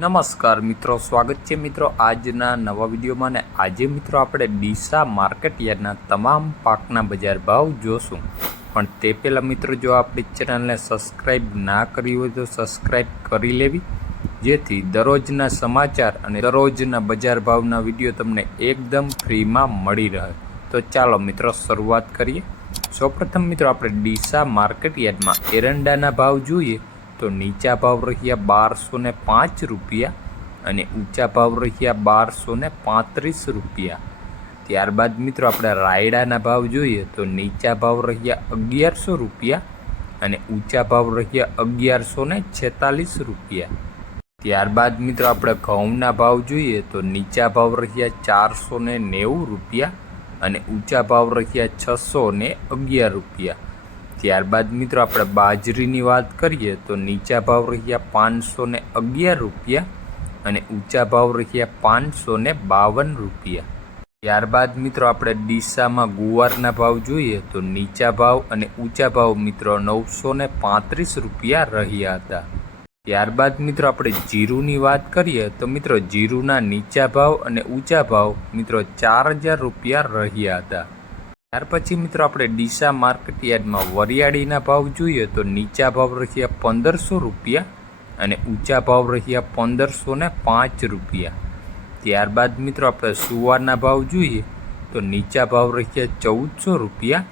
નમસ્કાર મિત્રો, સ્વાગત છે મિત્રો આજના નવા વિડીયોમાં. ને આજે મિત્રો આપણે ડીસા માર્કેટ યાર્ડના તમામ પાકના બજાર ભાવ જોશું. પણ તે પહેલાં મિત્રો, જો આપણી ચેનલને સબસ્ક્રાઈબ ના કરી હોય તો સબસ્ક્રાઈબ કરી લેવી, જેથી દરરોજના સમાચાર અને દરરોજના બજાર ભાવના વિડીયો તમને એકદમ ફ્રીમાં મળી રહે. તો ચાલો મિત્રો શરૂઆત કરીએ. સૌપ્રથમ મિત્રો આપણે ડીસા માર્કેટ યાર્ડમાં એરંડાના ભાવ જોઈએ તો નીચા ભાવ રહ્યા 1205 રૂપિયા અને ઊંચા ભાવ રહ્યા 1235 રૂપિયા. ત્યારબાદ મિત્રો આપણે રાયડાના ભાવ જોઈએ તો નીચા ભાવ રહ્યા 1100 રૂપિયા અને ઊંચા ભાવ રહ્યા 1146 રૂપિયા. ત્યારબાદ મિત્રો આપણે ઘઉંના ભાવ જોઈએ તો નીચા ભાવ રહ્યા 490 રૂપિયા અને ઊંચા ભાવ રહ્યા 611 રૂપિયા. ત્યારબાદ મિત્રો આપણે બાજરીની વાત કરીએ તો નીચા ભાવ રહ્યા 511 રૂપિયા અને ઊંચા ભાવ રહ્યા 552 રૂપિયા. ત્યારબાદ મિત્રો આપણે ડીસામાં ગુવારના ભાવ જોઈએ તો નીચા ભાવ અને ઊંચા ભાવ મિત્રો 935 રૂપિયા રહ્યા હતા. ત્યારબાદ મિત્રો આપણે જીરુની વાત કરીએ તો મિત્રો જીરુના નીચા ભાવ અને ઊંચા ભાવ મિત્રો 4000 રૂપિયા રહ્યા હતા. ત્યાર પછી મિત્રો આપણે ડીસા માર્કેટ યાર્ડમાં વરિયાળીના ભાવ જોઈએ તો નીચા ભાવ રહ્યા 1500 રૂપિયા અને ઊંચા ભાવ રહ્યા 1505 રૂપિયા. ત્યારબાદ મિત્રો આપણે સુવારના ભાવ જોઈએ તો નીચા ભાવ રહ્યા 1400 રૂપિયા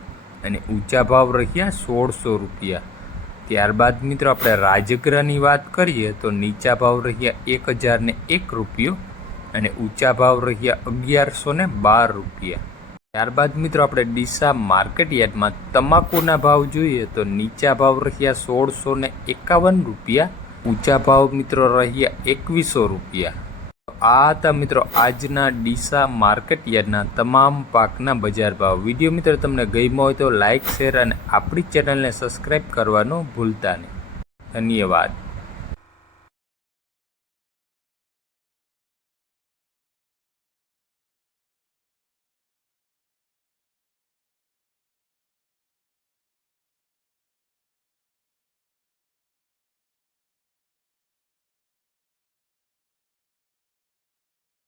અને ઊંચા ભાવ રહ્યા 1600 રૂપિયા. ત્યારબાદ મિત્રો આપણે રાજગરાની વાત કરીએ તો નીચા ભાવ રહ્યા 1001 રૂપિયો અને ઊંચા ભાવ રહ્યા 1112 રૂપિયા. ત્યારબાદ મિત્રો આપણે ડીસા માર્કેટ યાર્ડમાં તમાકુના ભાવ જોઈએ તો નીચા ભાવ રહ્યા 1651 રૂપિયા, ઊંચા ભાવ મિત્રો રહ્યા 2100 રૂપિયા. આ હતા મિત્રો આજના ડીસા માર્કેટ યાર્ડના તમામ પાકના બજાર ભાવ. વિડીયો મિત્રો તમને ગમ્યો હોય તો લાઇક, શેર અને આપણી ચેનલને સબસ્ક્રાઈબ કરવાનું ભૂલતા નહીં. ધન્યવાદ.